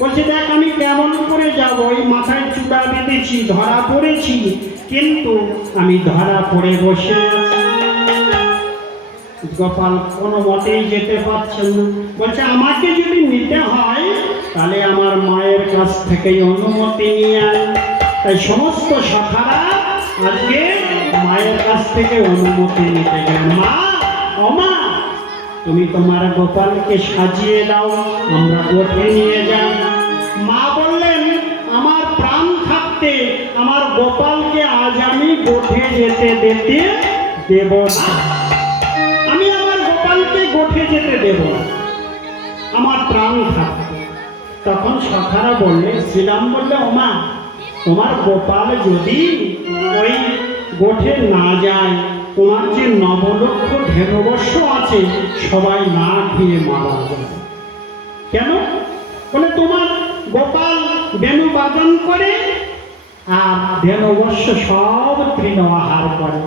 বলছে দেখ আমি কেমন করে যাব, এই মাথায় চূড়া বেঁধেছি, ধরা পড়েছি, কিন্তু আমি ধরা পড়ে বসে আছি। গোপাল কোনো মতেই যেতে পারছেন না। বলছে আমাকে যদি নিতে হয় তাহলে আমার মায়ের কাছ থেকে অনুমতি নিয়ে আয়। তাই সমস্ত সখারা আজকে মায়ের কাছ থেকে অনুমতি নিতে গেলেন। মা, ও মা, তুমি তোমার গোপালকে সাজিয়ে দাও, আমরা গোঠে নিয়ে যাই। মা বললেন আমার প্রাণ থাকতে আমার গোপালকে আজ আমি গোঠে যেতে দেব না। আমি আমার গোপালকে গোঠে যেতে দেব না, আমার প্রাণ থাকতে। তখন সখারা বললে, শ্রীরাম বললে, ও মা, তোমার গোপাল যদি ওই গোঠে না যায়, তোমার যে নবলক্ষ ধেনুবর্ষ আছে সবাই না খেয়ে মারা যাবে। কেন? বলে তোমার গোপাল ধেনু বাদন করে আর ধেনুবর্ষ সব তৃণ আহার করে।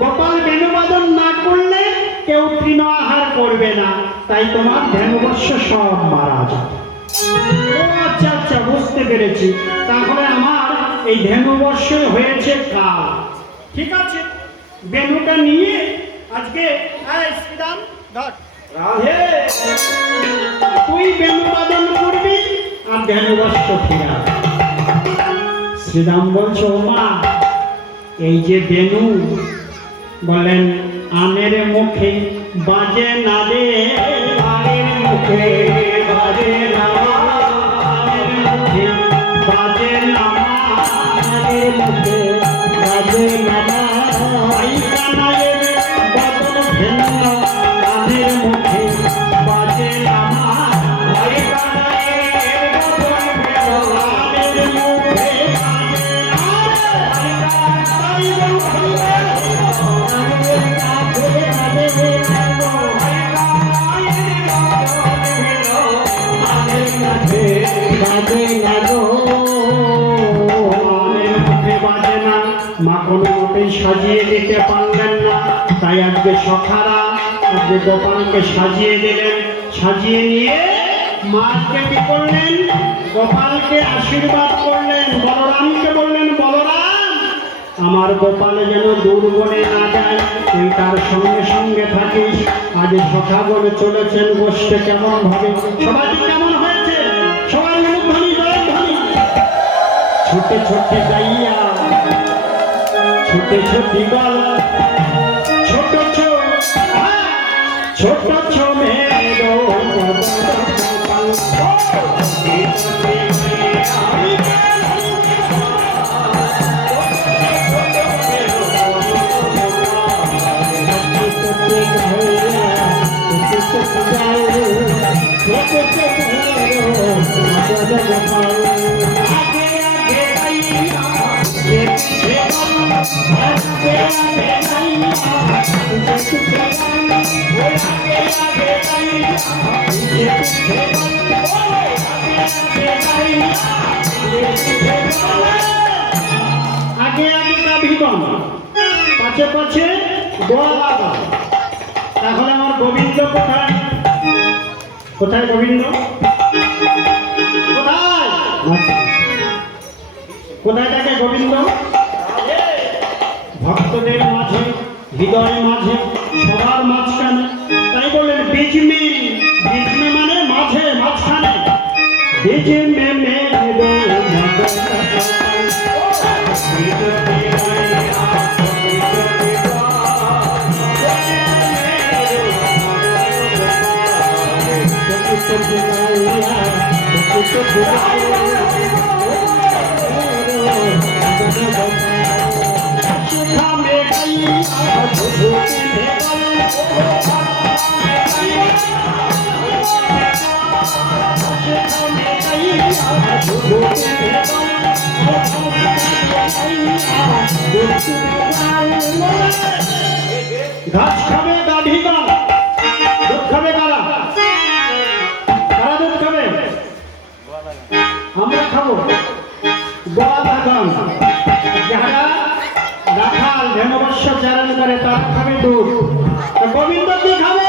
গোপাল ধেনু বাদন না করলে কেউ তৃণ আহার করবে না, তাই তোমার ধেনুবর্ষ সব মারা যাবে। আচ্ছা আচ্ছা, বুঝতে পেরেছি, তাহলে আমার এই ধেনুবর্ষ হয়েছে কাল। ঠিক আছে, বেনুটা নিয়ে আজকে শ্রীরাম ধর, রাধে, তুই বেনু বাদন করবি আর ধেনুবর্ষ ফিরা। শ্রীরাম বলছো, মা এই যে বেনু, বলেন আমের মুখে বাজে না রে, আমের মুখে বাজে না, আমের মুখে বাজে না, আমের মুখে বাজে না, আই কানায়ের বদন ভিন্ন, আমের মুখে বাজে না, আই কানায়ের বদন ভিন্ন, আমের মুখে মা কোনো মতেই সাজিয়ে দিতে পারলেন না। তাই আজকে সখারা আজকে গোপালকে সাজিয়ে দিলেন। সাজিয়ে নিয়ে মাকে কি করলেন? গোপালকে আশীর্বাদ করলেন। বলরামকে বললেন, বলরাম আমার গোপাল যেন দুর্বলে না যায়, তুই তার সঙ্গে সঙ্গে থাকিস। আজ সখা বলে চলেছেন গোষ্ঠে কেমন ভাবে, সবাই কেমন হয়েছে, সবাই ধ্বনি ধ্বনি ছুটে ছুটে যাইয়া, ছুটে ছুটি গলা, ছোট ছোট মেরো আগে আগে গাভীগণ, পাছে পাছে গোয়ালাগণ। তাহলে আমার গোবিন্দ কোথায়? কোথায় গোবিন্দ? কোথায় কোথায় থাকে গোবিন্দ? ভক্তদের মাঝে, হৃদয় মাঝে, সবার মাঝখানে। তাই বললেন বীজমে, বীজমে মানে মাঝে, মাঝখানে। বীজমে মেরে ঘাস খাবে গাভীগণ, দুধ খাবে কারা? কারা দুধ খাবে? আমরা খাবো। গোয়ালাগণ যারা রাখাল ধেনুবর্ষ চারণ করে তারা খাবে দুধ। গোবিন্দ কি খাবে?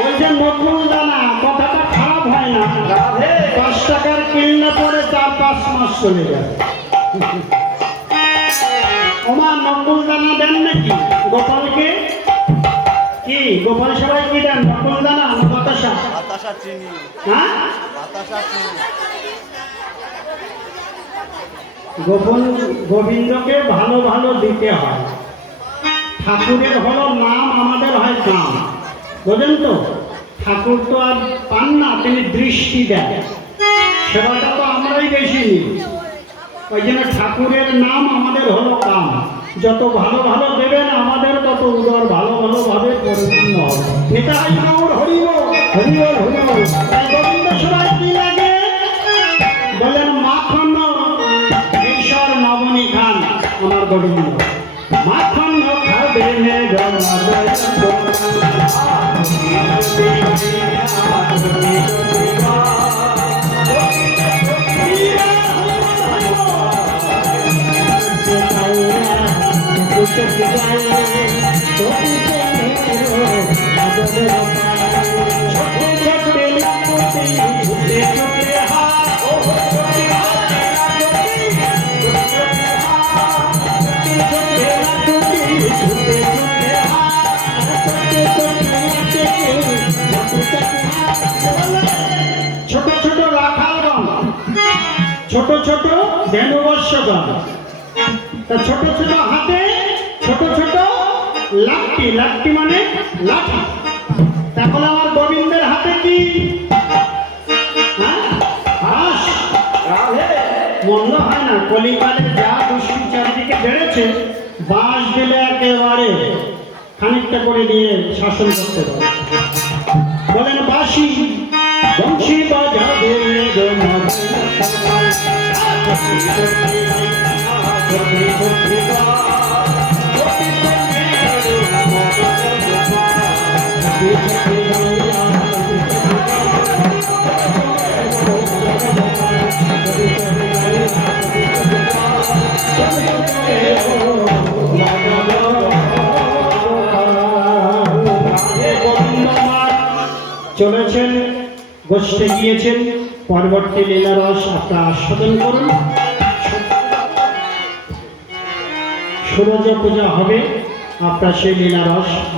ওই বলছে নকুল দানা, কথাটা খারাপ হয় না। 5 টাকার কিনলে পরে 4-5 মাস চলে যায়। ওমা নকুল দানা দেন নাকি গোপালকে? কি গোপাল সবাই কি দেন? নকুল দানা না বাতাসা? হ্যাঁ, গোবিন্দকে ভালো ভালো দিতে হয়। ঠাকুরের হলো নাম, আমাদের হয় কাম। বোঝেন তো? ঠাকুর তো আর পান না, তিনি দৃষ্টি দেন। সেবাটা তো আমরাই বেশি নিই। ওই জন্য ঠাকুরের নাম আমাদের হলো কাম। যত ভালো ভালো দেবেন আমাদের তত উদর ভালো ভালো ভাবে পরিপূর্ণ হবে। এটা গৌর হরিবল, হরিবল, হরিবল। তাই গোবিন্দ সবাই কি লাগে বলেন? মাখন ঈশ্বর নবনী খান আমার গোবিন্দ। মাখন খাবে ছোট ছোট রাখালগণ, ছোট ছোট ধেনুবর্ষগণ, তা ছোট ছোট হাতে ছোট ছোট লাঠি, লাঠি মানে লাঠি। তাহলে আমার গোবিন্দের হাতে কি? হাঁস। মন্দ হয় না। কলিকালে যা দুষ্টি চারিদিকে বেড়েছে, বাঁশ দিলে একেবারে খানিকটা করে দিয়ে শাসন করতে পারে। বলেন বাঁশি বংশী বাজাবে চলেছেন, গোষ্ঠে গিয়েছেন। পরবর্তী লীলারস আপনারা আস্বাদন করুন। সূর্য পূজা হবে, আপনার সেই লীলারস